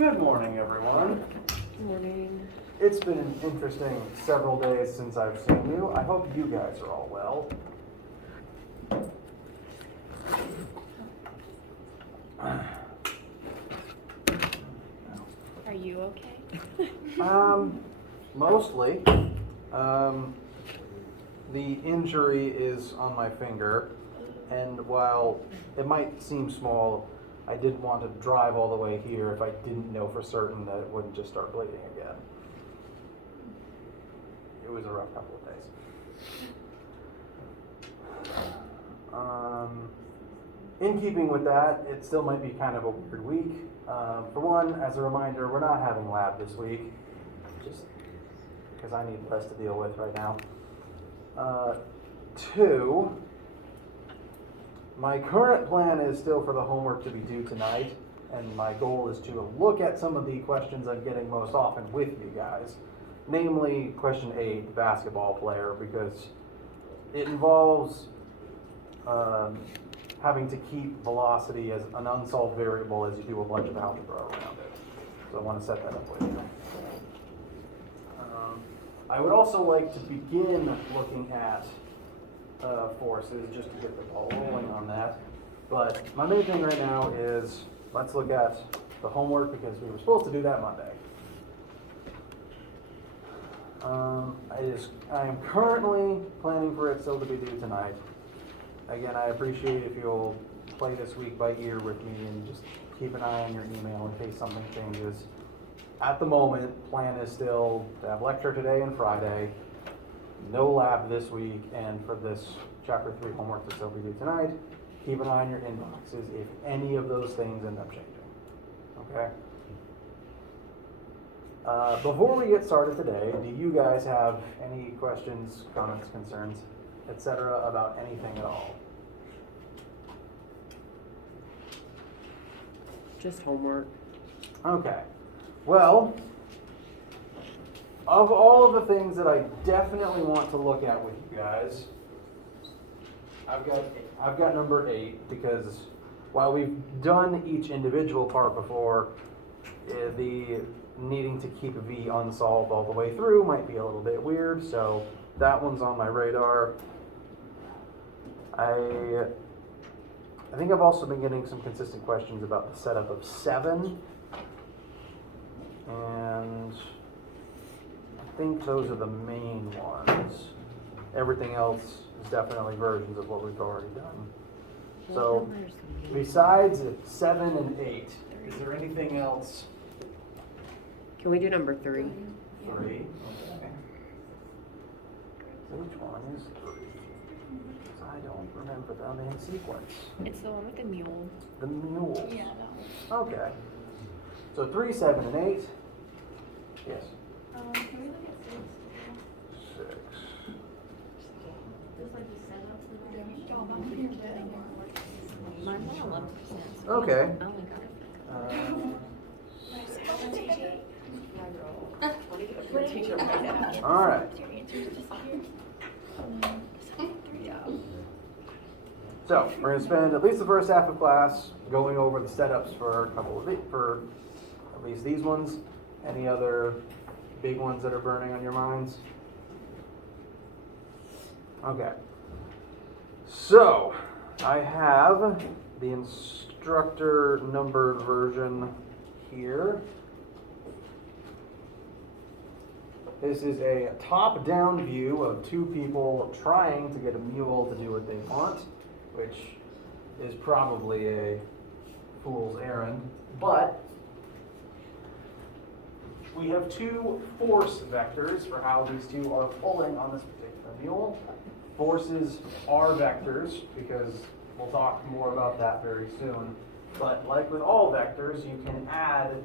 Good morning, everyone. Good morning. It's been an interesting several days since I've seen you. I hope you guys are all well. Are you okay? Mostly. The injury is on my finger, and while it might seem small, I didn't want to drive all the way here if I didn't know for certain that it wouldn't just start bleeding again. It was a rough couple of days. In keeping with that, it still might be kind of a weird week. For one, as a reminder, we're not having lab this week, just because I need less to deal with right now. Two, my current plan is still for the homework to be due tonight, and my goal is to look at some of the questions I'm getting most often with you guys, namely question 8, basketball player, because it involves having to keep velocity as an unsolved variable as you do a bunch of algebra around it. So I want to set that up with you. I would also like to begin looking at forces just to get the ball rolling on that. But my main thing right now is let's look at the homework because we were supposed to do that Monday. I am currently planning for it still to be due tonight. Again, I appreciate if you'll play this week by ear with me and just keep an eye on your email in case something changes. At the moment, plan is still to have lecture today and Friday, no lab this week, and for this chapter 3 homework to still be due tonight, keep an eye on your inboxes if any of those things end up changing. Okay? Before we get started today, do you guys have any questions, comments, concerns, etc. about anything at all? Just homework. Okay. Well, of all of the things that I definitely want to look at with you guys, I've got number 8 because while we've done each individual part before, the needing to keep a V unsolved all the way through might be a little bit weird, so that one's on my radar. I think I've also been getting some consistent questions about the setup of 7. And I think those are the main ones. Everything else is definitely versions of what we've already done. So besides 7 and 8, is there anything else? Can we do number 3? 3? Okay. Which one is 3? Because I don't remember them in sequence. It's the one with the mule. The mules. Yeah, that one. Okay. So 3, 7, and 8. Yes. Can we look at 6? 6. Just like you said, that's the Mine was 11%. Okay. I only got it. All right. So we're going to spend at least the first half of class going over the setups for a couple of for at least these ones. Any other big ones that are burning on your minds? Okay. So I have the instructor numbered version here. This is a top-down view of 2 people trying to get a mule to do what they want, which is probably a fool's errand. But we have 2 force vectors for how these 2 are pulling on this particular mule. Forces are vectors, because we'll talk more about that very soon. But like with all vectors, you can add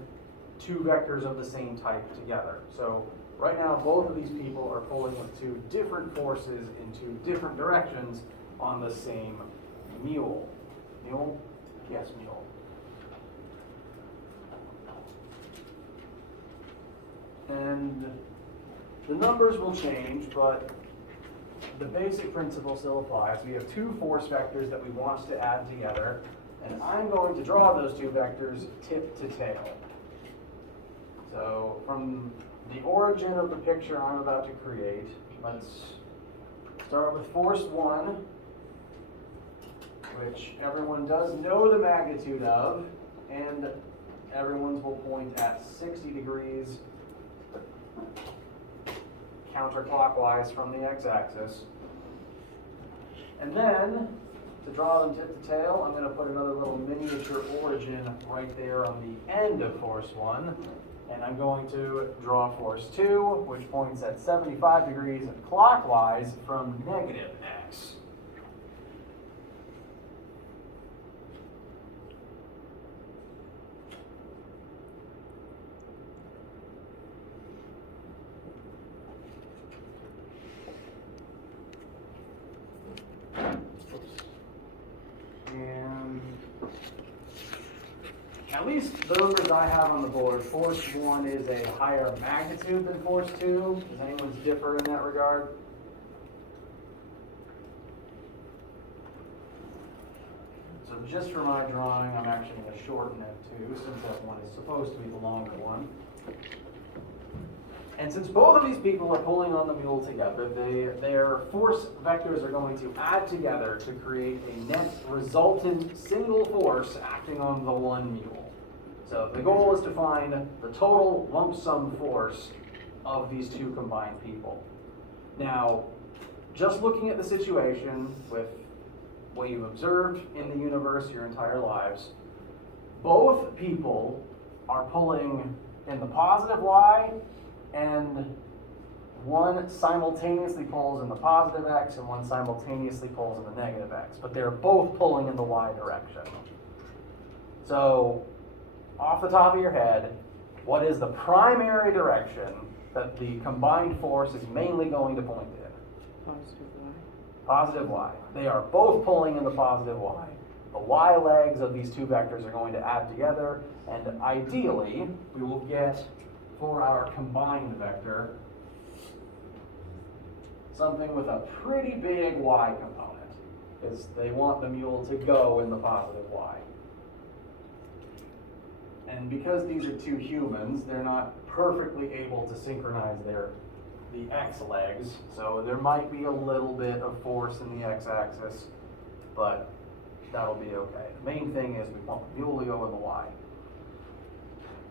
2 vectors of the same type together. So right now, both of these people are pulling with 2 different forces in 2 different directions on the same mule. Mule? Yes, mule. And the numbers will change, but the basic principle still applies. We have 2 force vectors that we want to add together, and I'm going to draw those 2 vectors tip to tail. So from the origin of the picture I'm about to create, let's start with force 1, which everyone does know the magnitude of, and everyone's will point at 60 degrees counterclockwise from the x-axis. And then, to draw them tip to tail, I'm going to put another little miniature origin right there on the end of force 1. And I'm going to draw force 2, which points at 75 degrees clockwise from negative x. And at least the numbers I have on the board, force 1 is a higher magnitude than force 2. Does anyone's differ in that regard? So just for my drawing, I'm actually going to shorten it too, since that one is supposed to be the longer one. And since both of these people are pulling on the mule together, their force vectors are going to add together to create a net resultant single force acting on the one mule. So the goal is to find the total lump sum force of these two combined people. Now, just looking at the situation with what you've observed in the universe your entire lives, both people are pulling in the positive y, and one simultaneously pulls in the positive x and one simultaneously pulls in the negative x, but they're both pulling in the y direction. So, off the top of your head, what is the primary direction that the combined force is mainly going to point in? Positive y. Positive y. They are both pulling in the positive y. The y legs of these two vectors are going to add together, and ideally, we will get, for our combined vector, something with a pretty big y component, because they want the mule to go in the positive y. And because these are two humans, they're not perfectly able to synchronize the x legs, so there might be a little bit of force in the x-axis, but that'll be okay. The main thing is we want the mule to go in the y.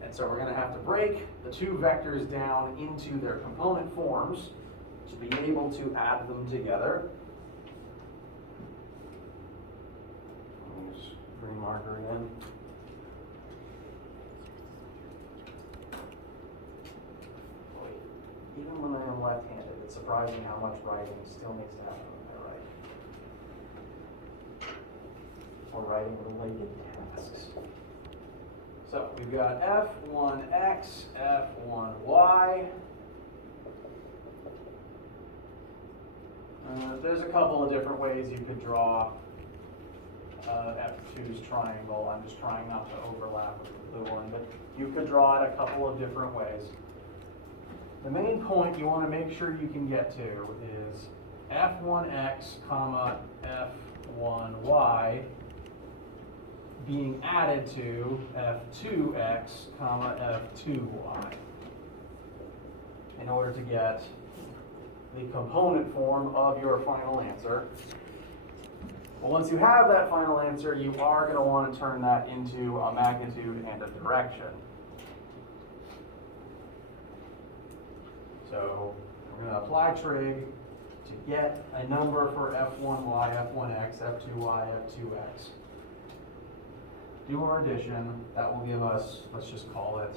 And so we're going to have to break the two vectors down into their component forms to be able to add them together. Use green marker again. Even when I am left-handed, it's surprising how much writing still needs to happen when I write. Or writing related tasks. So we've got F1x, F1y. There's a couple of different ways you could draw F2's triangle. I'm just trying not to overlap with the blue one, but you could draw it a couple of different ways. The main point you want to make sure you can get to is F1x, comma, F1y being added to F2x, comma, F2y in order to get the component form of your final answer. Well, once you have that final answer, you are going to want to turn that into a magnitude and a direction. So we're going to apply trig to get a number for F1y, F1x, F2y, F2x. Do our addition. That will give us, let's just call it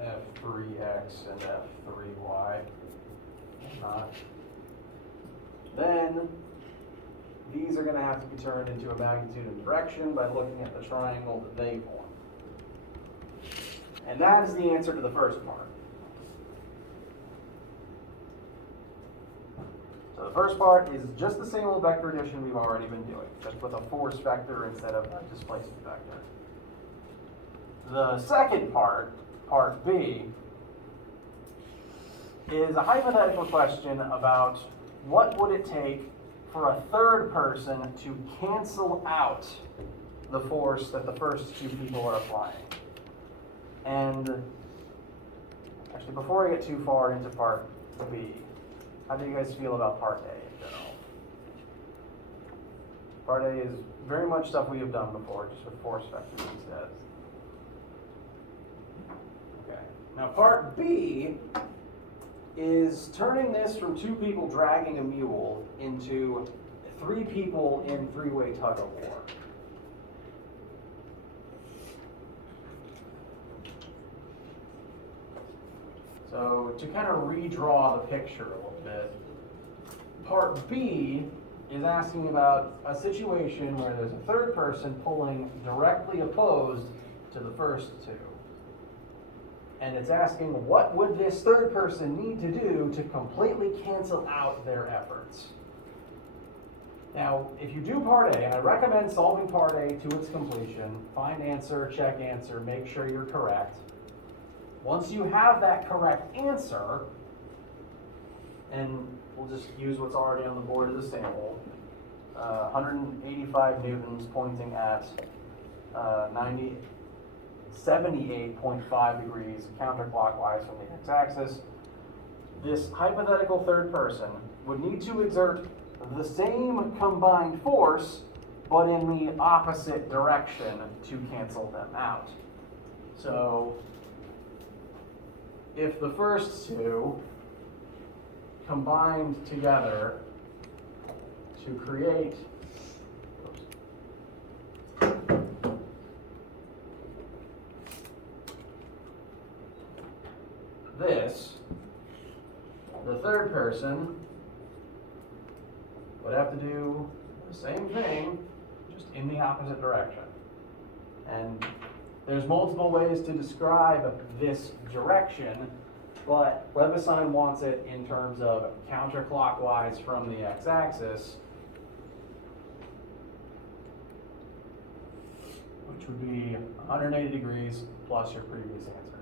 F3x and F3y. If not, then these are going to have to be turned into a magnitude and direction by looking at the triangle that they form. And that is the answer to the first part. So the first part is just the same old vector addition we've already been doing, just with a force vector instead of a displacement vector. The second part, part B, is a hypothetical question about what would it take for a third person to cancel out the force that the first two people are applying. And actually, before I get too far into part B, how do you guys feel about part A in general? Part A is very much stuff we have done before, just with force vectors instead. Okay. Now part B is turning this from two people dragging a mule into three people in three-way tug of war. So to kind of redraw the picture a little bit, part B is asking about a situation where there's a third person pulling directly opposed to the first two. And it's asking, what would this third person need to do to completely cancel out their efforts? Now, if you do part A, and I recommend solving part A to its completion, find answer, check answer, make sure you're correct. Once you have that correct answer, and we'll just use what's already on the board as a sample, 185 newtons pointing at 78.5 degrees counterclockwise from the x-axis. This hypothetical third person would need to exert the same combined force, but in the opposite direction to cancel them out. So, if the first two combined together to create this, the third person would have to do the same thing, just in the opposite direction. And there's multiple ways to describe this direction, but Levison wants it in terms of counterclockwise from the x-axis, which would be 180 degrees plus your previous answer.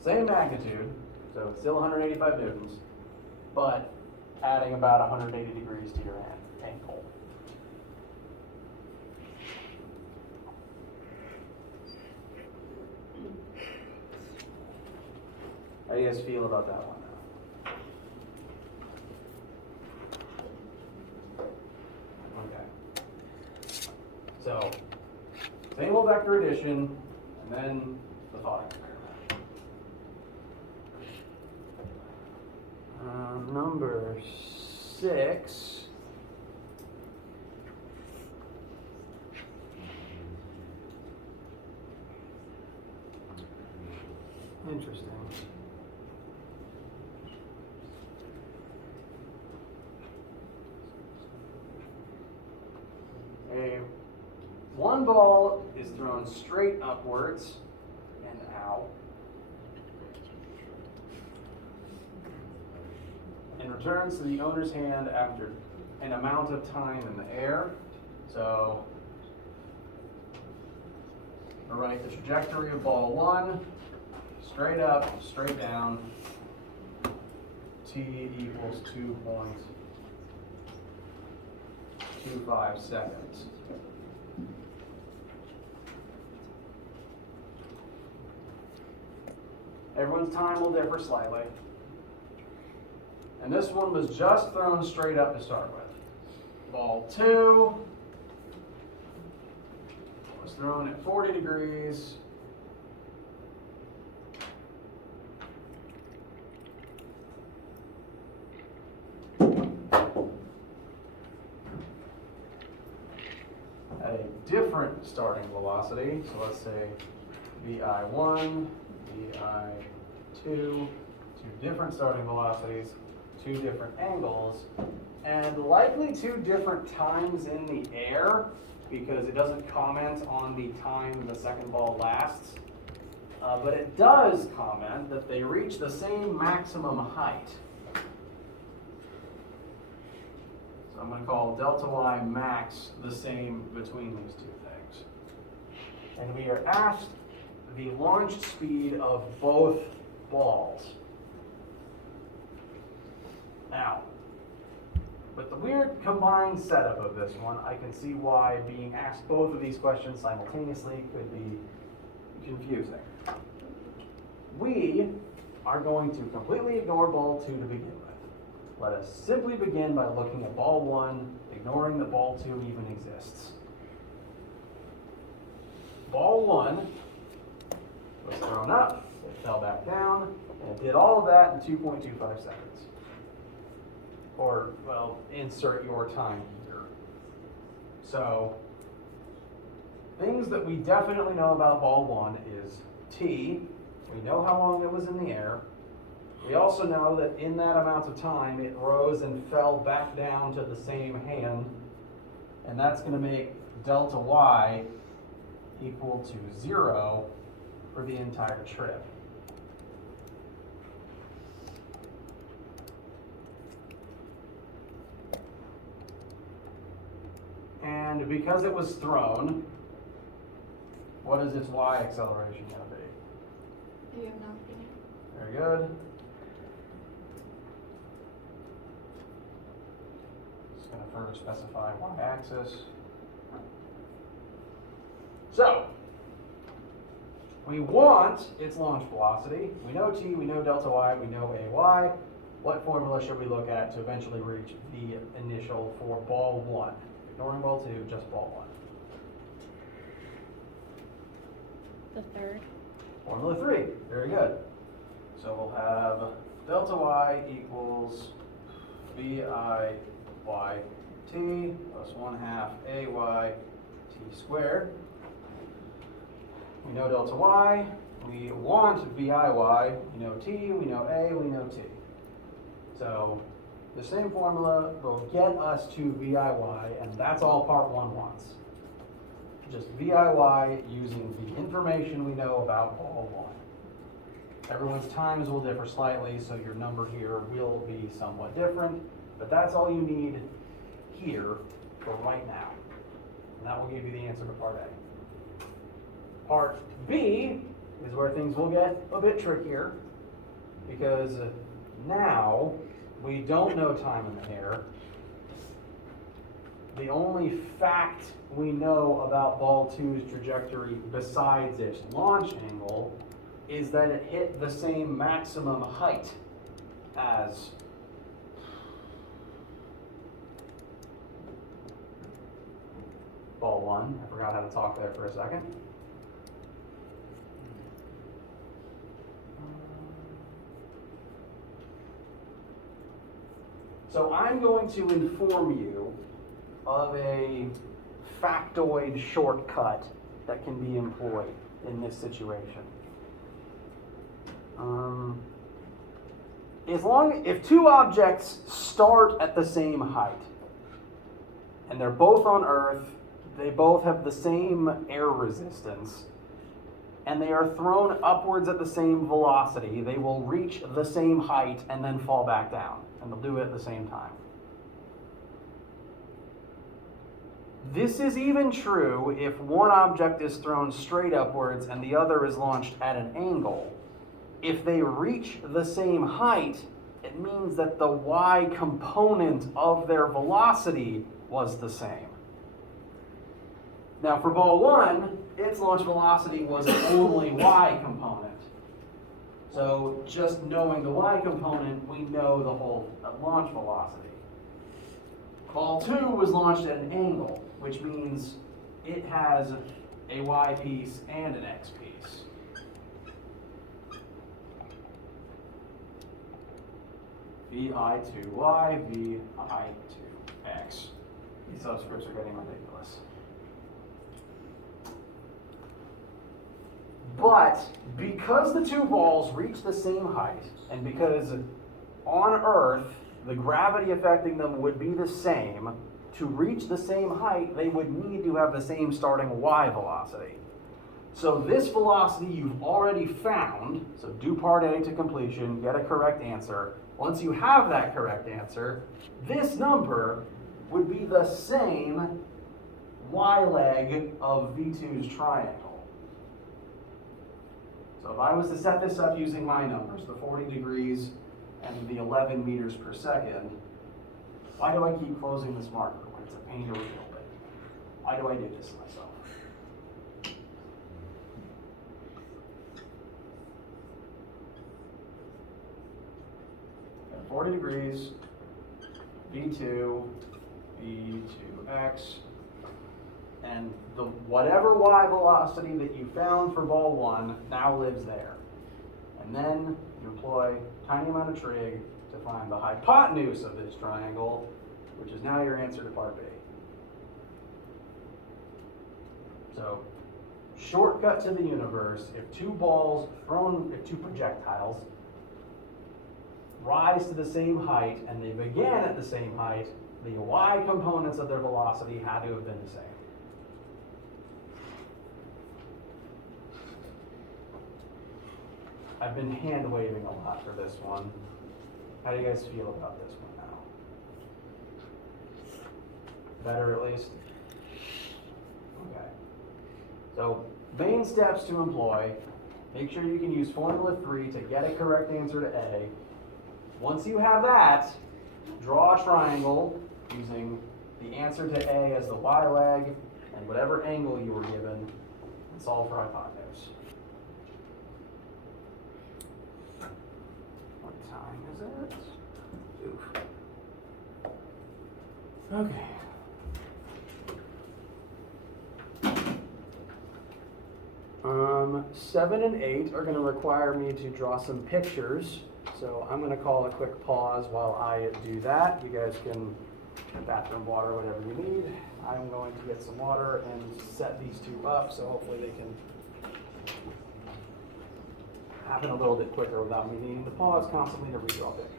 Same magnitude, so it's still 185 newtons, but adding about 180 degrees to your ankle. How do you guys feel about that one now? Okay. So, same old vector addition, and then the thought experiment. Number 6. Interesting. One ball is thrown straight upwards, and out, and returns to the owner's hand after an amount of time in the air. So, I'll write the trajectory of ball 1, straight up, straight down, t equals 2.25 seconds. Everyone's time will differ slightly. And this one was just thrown straight up to start with. Ball 2 was thrown at 40 degrees. At a different starting velocity, so let's say VI1, VI2, two different starting velocities, two different angles, and likely two different times in the air, because it doesn't comment on the time the second ball lasts, but it does comment that they reach the same maximum height. So I'm going to call delta y max the same between these two things. And we are asked the launch speed of both balls. Now, with the weird combined setup of this one, I can see why being asked both of these questions simultaneously could be confusing. We are going to completely ignore ball 2 to begin with. Let us simply begin by looking at ball 1, ignoring that ball 2 even exists. Ball 1 was thrown up, it fell back down, and it did all of that in 2.25 seconds. Or, well, insert your time here. So, things that we definitely know about ball 1 is T. We know how long it was in the air. We also know that in that amount of time, it rose and fell back down to the same hand. And that's going to make delta y equal to 0 for the entire trip. And because it was thrown, what is its y acceleration going to be? You have nothing. Very good. Just going to further specify y-axis. So, we want its launch velocity. We know t, we know delta y, we know ay. What formula should we look at to eventually reach the initial for ball 1? Ignoring ball 2, just ball The1. third. Formula 3, very good. So we'll have delta y equals vi yt plus 1/2 ay t squared. We know delta y, we want VIY, we know t, we know a, we know t. So the same formula will get us to VIY, and that's all part 1 wants. Just VIY using the information we know about ball 1. Everyone's times will differ slightly, so your number here will be somewhat different, but that's all you need here for right now. And that will give you the answer to part A. Part B is where things will get a bit trickier, because now we don't know time in the air. The only fact we know about ball 2's trajectory besides its launch angle is that it hit the same maximum height as ball 1. I forgot how to talk there for a second. So I'm going to inform you of a factoid shortcut that can be employed in this situation. If two objects start at the same height, and they're both on Earth, they both have the same air resistance, and they are thrown upwards at the same velocity, they will reach the same height and then fall back down, and they'll do it at the same time. This is even true if one object is thrown straight upwards and the other is launched at an angle. If they reach the same height, it means that the y component of their velocity was the same. Now for ball 1, its launch velocity was an only y component. So just knowing the y component, we know the whole launch velocity. Ball 2 was launched at an angle, which means it has a y piece and an x piece. Vi2y, Vi2x. These subscripts are getting ridiculous. But because the two balls reach the same height, and because on Earth the gravity affecting them would be the same, to reach the same height they would need to have the same starting y velocity. So this velocity you've already found, so do part A to completion, get a correct answer. Once you have that correct answer, this number would be the same y leg of V2's triangle. So if I was to set this up using my numbers, the 40 degrees and the 11 meters per second, Why do I keep closing this marker when it's a pain to rebuild it? Why do I do this to myself? At 40 degrees, V2, V2x, and the whatever y velocity that you found for ball 1 now lives there. And then you employ a tiny amount of trig to find the hypotenuse of this triangle, which is now your answer to part B. So, shortcut to the universe, if two projectiles rise to the same height and they began at the same height, the y components of their velocity had to have been the same. I've been hand waving a lot for this one. How do you guys feel about this one now? Better at least? Okay. So, main steps to employ. Make sure you can use formula 3 to get a correct answer to A. Once you have that, draw a triangle using the answer to A as the y leg and whatever angle you were given, and solve for hypotenuse. What time is it? Oof. Okay. Seven and 8 are going to require me to draw some pictures, so I'm going to call a quick pause while I do that. You guys can get bathroom water, whatever you need. I'm going to get some water and set these two up, so hopefully they can happen a little bit quicker without me needing to pause constantly to redraw pictures.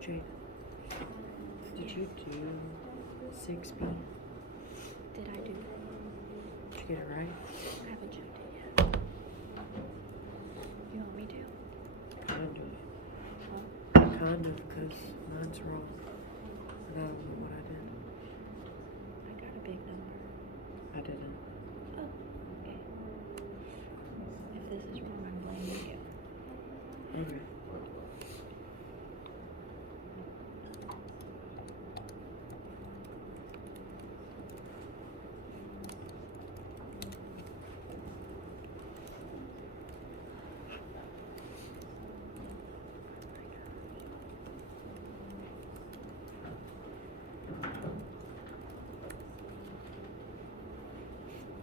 Jake, did you do 6B? Did I do? Did you get it right? I haven't checked it yet. You want me to? Kind of, because mine's wrong. And I don't know what I did. I got a big number. I didn't. Oh, okay. If this is wrong, I'm blaming you. Okay.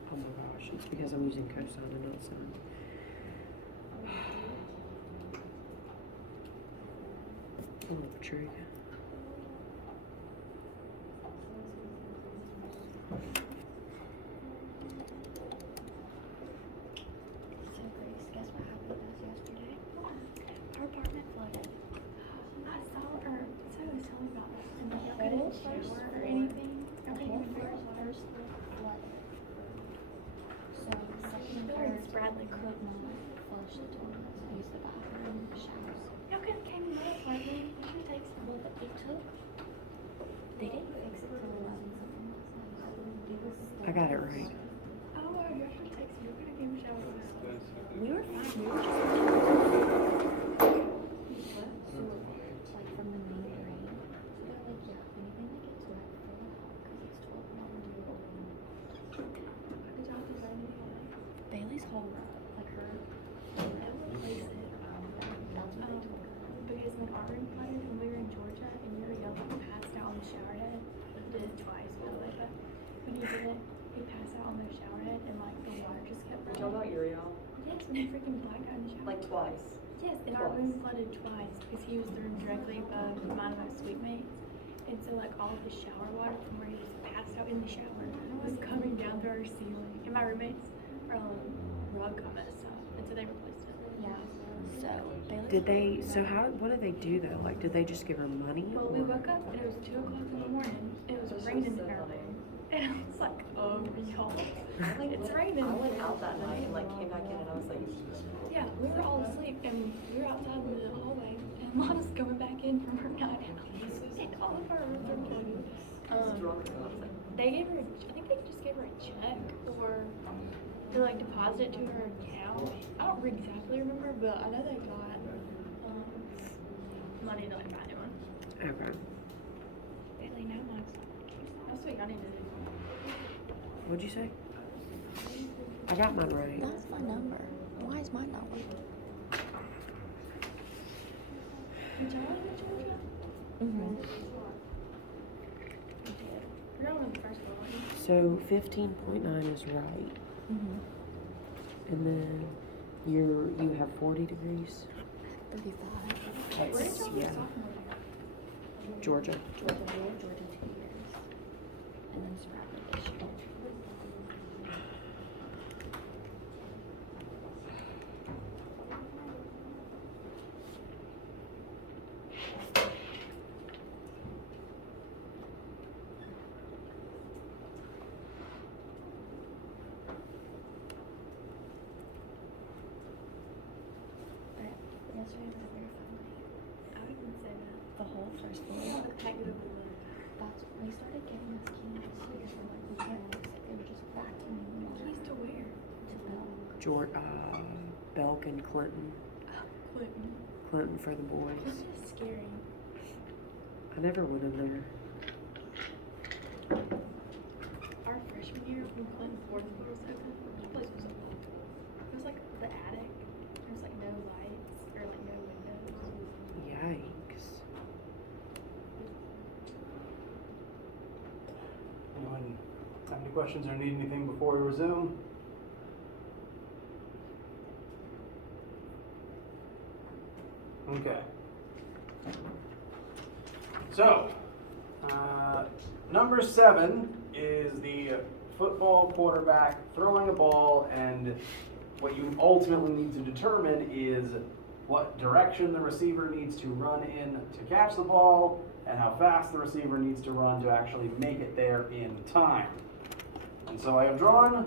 Oh my gosh, it's because I'm using cosine and not sine. A little trig. So, Grace, guess what happened with us yesterday? Our apartment flooded. I saw her, so I was telling about that. And like, y'all couldn't shower or anything. The Y'all couldn't whole even figure first out floor flooded. So, second and Really? third, Bradley could not flush the toilets, use the bathroom, showers. Y'all could have came to my apartment. You should take some. Well, it took. They didn't fix it till 11 something last night. It was. I got it right. Oh, wow, y'all should take some. You could have came to shower with us. We were fine. We were just. So, like from the main drain. So they're like, yeah, if anything that gets wet, fill it up because it's 12 months. Good job designing it. Bailey's whole, like her. That would replace it. That's what they told her. Because when our room flooded when we were in Georgia and you were young and passed out on the shower head, he did it twice by the way, but when he did it, he passed out on the shower head and like the water just kept running. Y'all got uriel? Yes, when he freaking blacked out in the shower. Like twice. Yes, and our room flooded twice because he used the room directly above mine and my suite mates. And so like all of the shower water from where he was passed out in the shower was coming down through our ceiling. And my roommates rug got messed up. And so they replaced it. Yeah. So Bailey's. Did they? So how? What did they do though? Like, did they just give her money? Well, we or- woke up and it was 2 o'clock in the morning. It was raining in our room. And I was like, oh, y'all. It's raining. I went out that night and like came back in and I was like, Yeah, we were all asleep and we were outside in the hallway. And Lana's coming back in from her night out. And all of our rooms are flooded. drunk. And I was like, They gave her, I think they just gave her a check or to like deposit it to her account. I don't exactly remember, but I know they got money to like buy a new one. Okay. Bailey, no much. That's what y'all need to do. What'd you say? I got mine right. That's my number. Why is mine not working? Did y'all live in Georgia? Mm-hmm. We did. You're on the first one. So 15.9 is right, Mm-hmm. and then you have 40 degrees. 35. Where did That's y'all go yeah. sophomore year? Georgia. Georgia, we were in Georgia 2 years. And then Sprouted this year. But yesterday was a very fun night. I wouldn't say that. The whole first I floor. want to pack it over there. That's they started giving us keys because we're like we can't fix it. They were just vacuuming the water Keys to where? to Belk. Belk and Clinton. Clinton. Clinton for the boys. Clinton is scary. I never went in there. Our freshman year, when Clinton fourth floor was open, that place was open. It was like the attic. There was like no lights or like no windows. Yikes. Anyone have any questions or need anything before we resume? Okay. So, number 7 is the football quarterback throwing a ball, and what you ultimately need to determine is what direction the receiver needs to run in to catch the ball, and how fast the receiver needs to run to actually make it there in time. And so I have drawn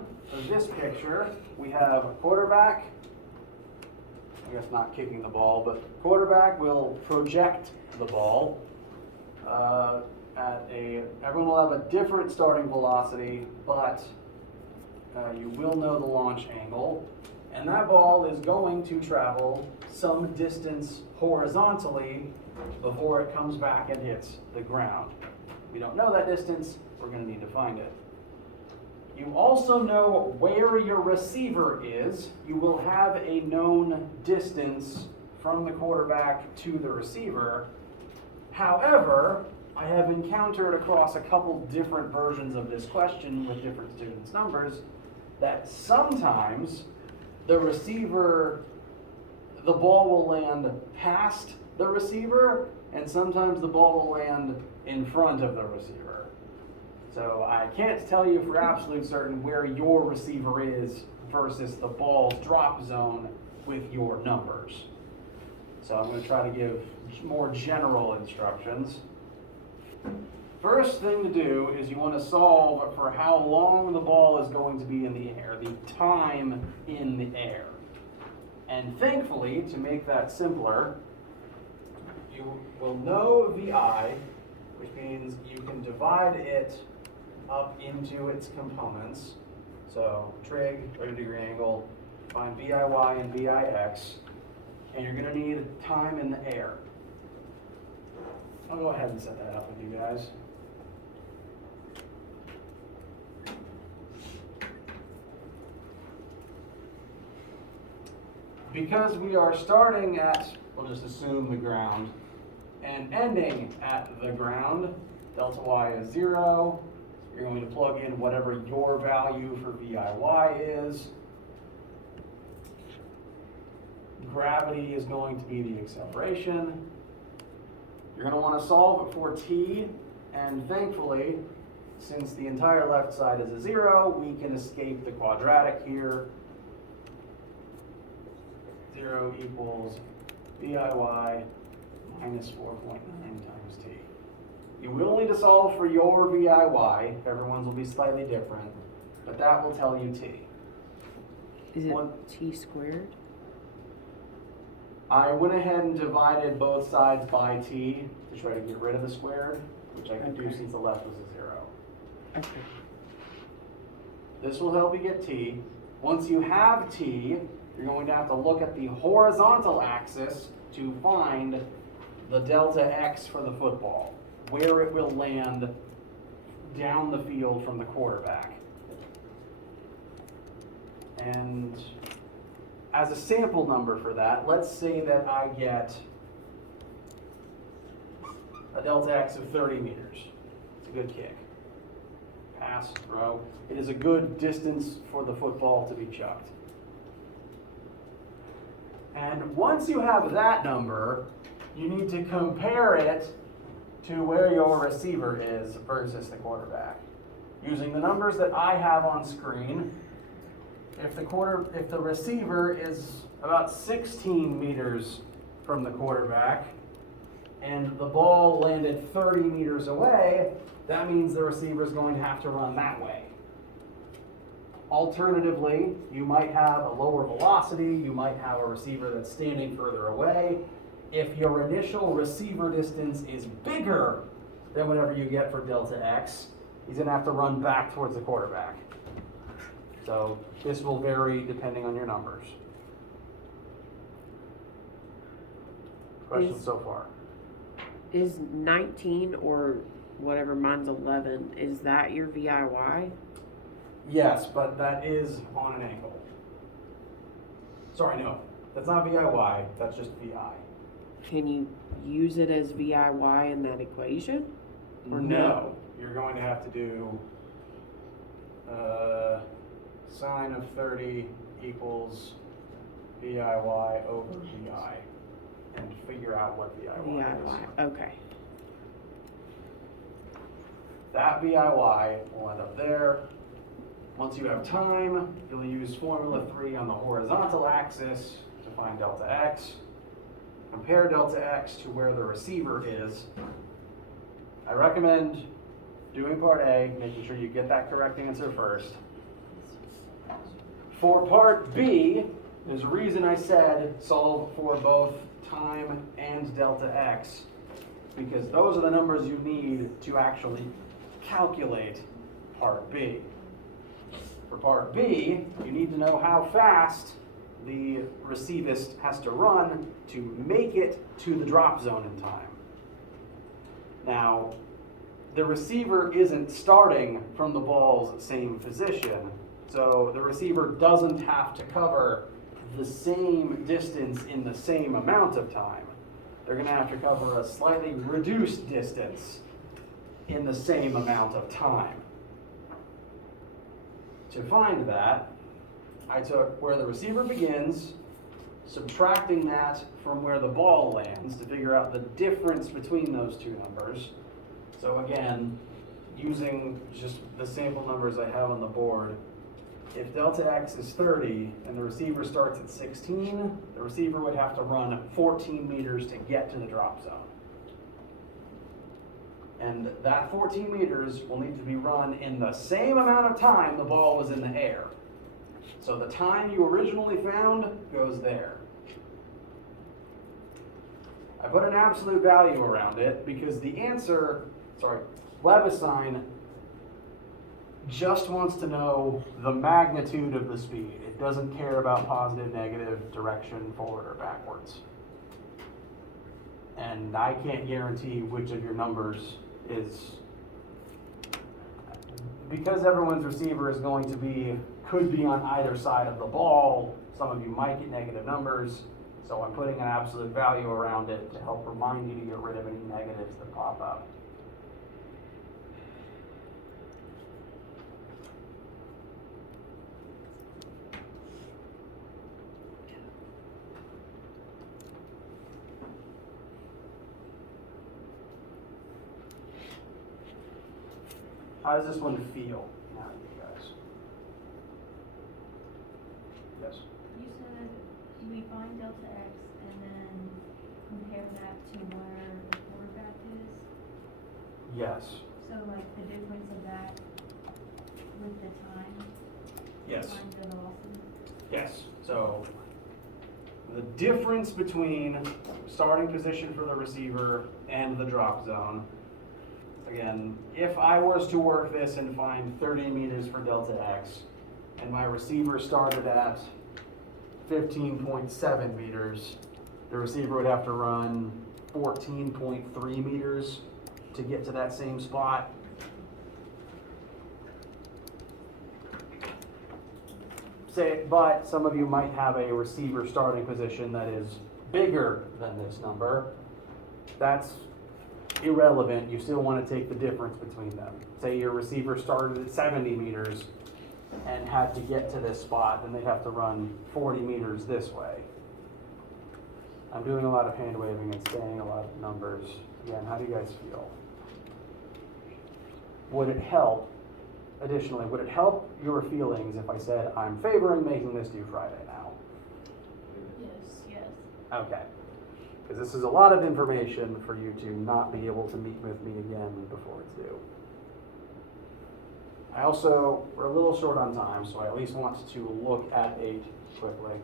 this picture. We have a quarterback, I guess not kicking the ball, but quarterback will project the ball everyone will have a different starting velocity, but you will know the launch angle. And that ball is going to travel some distance horizontally before it comes back and hits the ground. If we don't know that distance, we're going to need to find it. You also know where your receiver is. You will have a known distance from the quarterback to the receiver. However, I have encountered across a couple different versions of this question with different students' numbers that sometimes the ball will land past the receiver, and sometimes the ball will land in front of the receiver. So I can't tell you for absolute certain where your receiver is versus the ball's drop zone with your numbers. So I'm going to try to give more general instructions. First thing to do is you want to solve for how long the ball is going to be in the air, the time in the air. And thankfully, to make that simpler, you will know VI, which means you can divide it up into its components. So trig, 30-degree angle, find VIY and VIX, and you're gonna need time in the air. I'll go ahead and set that up with you guys. Because we are starting at, we'll just assume the ground, and ending at the ground, delta y is 0. You're going to plug in whatever your value for VIY is. Gravity is going to be the acceleration. You're going to want to solve it for t, and thankfully, since the entire left side is a 0, we can escape the quadratic here. 0 equals VIY minus 4.9 times t. You will need to solve for your VIY. Everyone's will be slightly different, but that will tell you t. Is it t squared? I went ahead and divided both sides by t to try to get rid of the squared, which I could do since the left was a 0. Okay. This will help you get t. Once you have t, you're going to have to look at the horizontal axis to find the delta x for the football, where it will land down the field from the quarterback. And as a sample number for that, let's say that I get a delta x of 30 meters. It's a good kick. Pass, throw. It is a good distance for the football to be chucked. And once you have that number, you need to compare it to where your receiver is versus the quarterback. Using the numbers that I have on screen, if the receiver is about 16 meters from the quarterback and the ball landed 30 meters away, that means the receiver is going to have to run that way. Alternatively, you might have a lower velocity, you might have a receiver that's standing further away. If your initial receiver distance is bigger than whatever you get for delta x, he's going to have to run back towards the quarterback. So this will vary depending on your numbers. Questions so far? Is 19 or whatever, mine's 11, is that your VIY? Yes, but that is on an angle. Sorry, no. That's not VIY, that's just VI. Can you use it as VIY in that equation? Or No. You're going to have to do sine of 30 equals VIY over VI and figure out what VIY is. VIY, okay. That VIY will end up there. Once you have time, you'll use formula 3 on the horizontal axis to find delta x. Compare delta x to where the receiver is. I recommend doing part A, making sure you get that correct answer first. For part B, there's a reason I said solve for both time and delta x, because those are the numbers you need to actually calculate part B. For part B, you need to know how fast the receivist has to run to make it to the drop zone in time. Now, the receiver isn't starting from the ball's same position, so the receiver doesn't have to cover the same distance in the same amount of time. They're going to have to cover a slightly reduced distance in the same amount of time. To find that, I took where the receiver begins, subtracting that from where the ball lands to figure out the difference between those two numbers. So again, using just the sample numbers I have on the board, if delta x is 30 and the receiver starts at 16, the receiver would have to run 14 meters to get to the drop zone. And that 14 meters will need to be run in the same amount of time the ball was in the air. So the time you originally found goes there. I put an absolute value around it because the answer, WebAssign just wants to know the magnitude of the speed. It doesn't care about positive, negative, direction, forward or backwards. And I can't guarantee which of your numbers is, because everyone's receiver is going to be, could be on either side of the ball, some of you might get negative numbers, so I'm putting an absolute value around it to help remind you to get rid of any negatives that pop up. How does this one feel now to you guys? Yes? You said we find delta x and then compare that to where the quarterback is. Yes. So like the difference of that with the time. Yes. Time the velocity. Yes. So the difference between starting position for the receiver and the drop zone. Again, if I was to work this and find 30 meters for delta x, and my receiver started at 15.7 meters, the receiver would have to run 14.3 meters to get to that same spot. But some of you might have a receiver starting position that is bigger than this number. That's irrelevant. You still want to take the difference between them. Say your receiver started at 70 meters and had to get to this spot, then they'd have to run 40 meters this way. I'm doing a lot of hand waving and saying a lot of numbers. Again, how do you guys feel? Would it help, additionally, would it help your feelings if I said I'm favoring making this due Friday now? Yes. Okay. Because this is a lot of information for you to not be able to meet with me again before it's due. We're a little short on time, so I at least want to look at 8 quickly.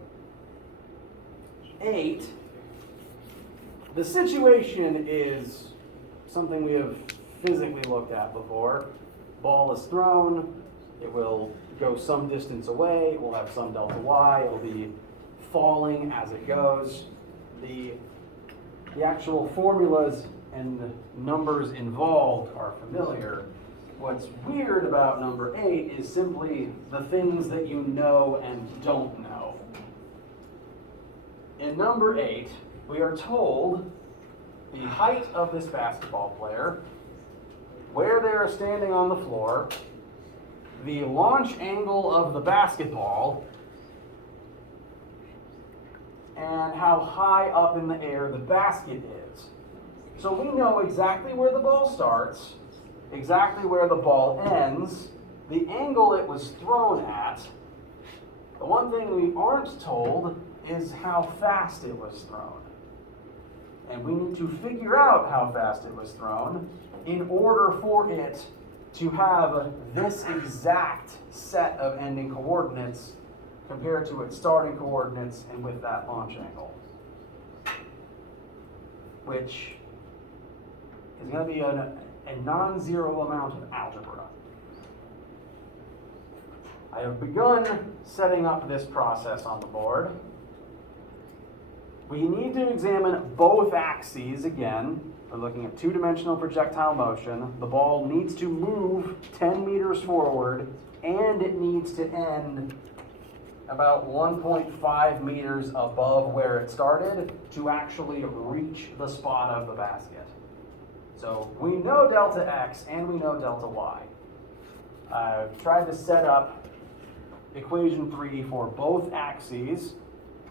8, the situation is something we have physically looked at before. Ball is thrown, it will go some distance away, it will have some delta y, it will be falling as it goes. The actual formulas and the numbers involved are familiar. What's weird about number 8 is simply the things that you know and don't know. In number 8, we are told the height of this basketball player, where they are standing on the floor, the launch angle of the basketball, and how high up in the air the basket is. So we know exactly where the ball starts, exactly where the ball ends, the angle it was thrown at. The one thing we aren't told is how fast it was thrown. And we need to figure out how fast it was thrown in order for it to have this exact set of ending coordinates compared to its starting coordinates and with that launch angle, which is going to be a non-zero amount of algebra. I have begun setting up this process on the board. We need to examine both axes again. We're looking at two-dimensional projectile motion. The ball needs to move 10 meters forward, and it needs to end about 1.5 meters above where it started to actually reach the spot of the basket. So we know delta x and we know delta y. I've tried to set up equation 3 for both axes,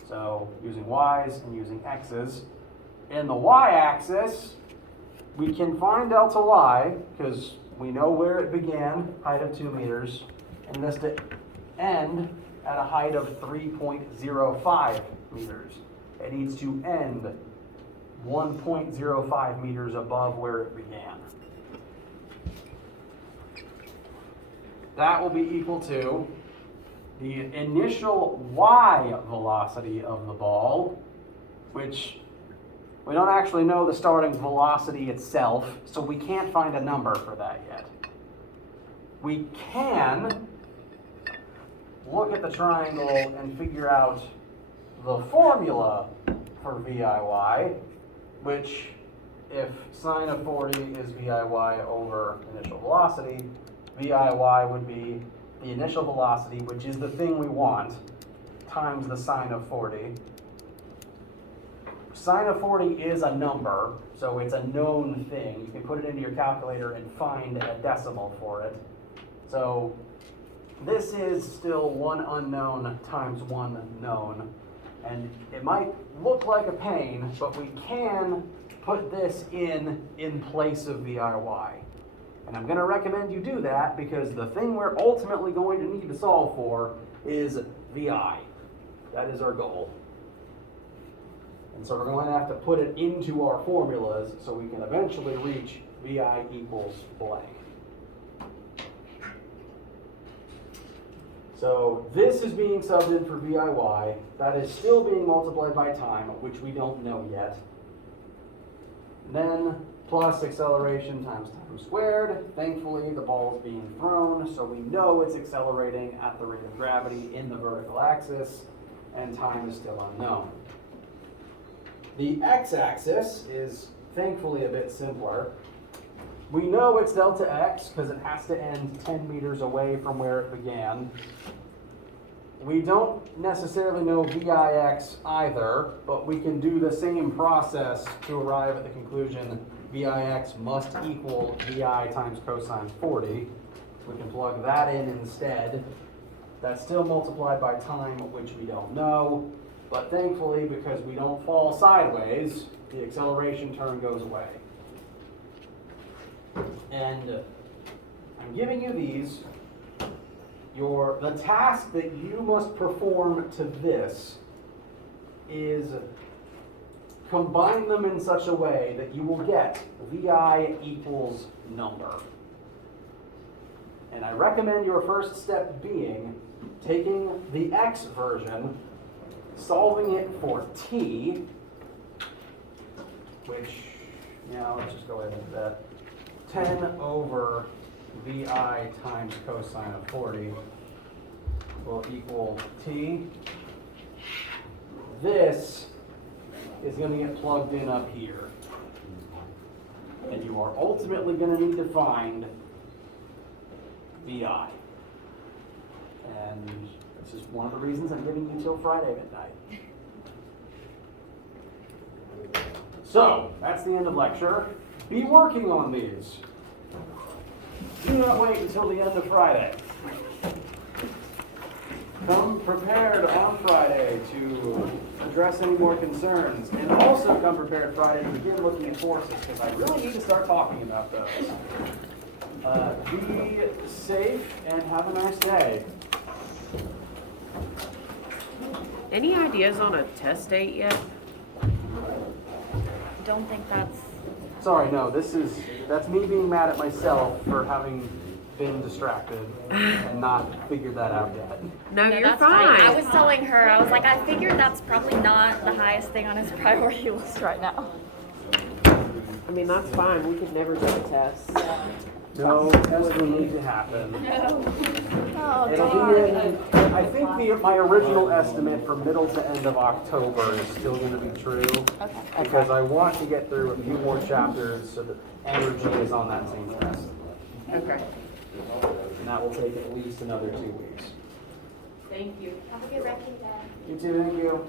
so using y's and using x's. In the y-axis, we can find delta y because we know where it began, height of 2 meters, and this to end at a height of 3.05 meters. It needs to end 1.05 meters above where it began. That will be equal to the initial y velocity of the ball, which we don't actually know the starting velocity itself, so we can't find a number for that yet. We can look at the triangle and figure out the formula for VIY, which if sine of 40 is VIY over initial velocity, VIY would be the initial velocity, which is the thing we want, times the sine of 40. Sine of 40 is a number, so it's a known thing. You can put it into your calculator and find a decimal for it. So this is still one unknown times one known. And it might look like a pain, but we can put this in place of VIY. And I'm going to recommend you do that because the thing we're ultimately going to need to solve for is VI. That is our goal. And so we're going to have to put it into our formulas so we can eventually reach VI equals blank. So this is being subbed in for VIY. That is still being multiplied by time, which we don't know yet. Then plus acceleration times time squared. Thankfully, the ball is being thrown, so we know it's accelerating at the rate of gravity in the vertical axis, and time is still unknown. The x-axis is thankfully a bit simpler. We know it's delta x because it has to end 10 meters away from where it began. We don't necessarily know VIX either, but we can do the same process to arrive at the conclusion VIX must equal VI times cosine 40. We can plug that in instead. That's still multiplied by time, which we don't know. But thankfully, because we don't fall sideways, the acceleration term goes away. And I'm giving you these. The task that you must perform to this is combine them in such a way that you will get VI equals number. And I recommend your first step being taking the x version, solving it for t, which, let's just go ahead and do that. 10 over VI times cosine of 40 will equal t. This is going to get plugged in up here. And you are ultimately going to need to find VI. And this is one of the reasons I'm giving you till Friday midnight. So, that's the end of lecture. Be working on these. Do not wait until the end of Friday. Come prepared on Friday to address any more concerns, and also come prepared Friday to begin looking at forces, because I really need to start talking about those. Be safe and have a nice day. Any ideas on a test date yet? Don't think that's. Sorry, no, that's me being mad at myself for having been distracted and not figured that out yet. No, No, you're that's fine. I was telling her, I was like, I figured that's probably not the highest thing on his priority list right now. I mean, that's fine. We could never take a test. No, tests will need to happen. Oh, It'll be in, I think my original estimate for middle to end of October is still going to be true. Okay. Because I want to get through a few more chapters so that energy is on that same test. Okay. And that will take at least another 2 weeks. Thank you. Have a good rest of your day. You too, thank you.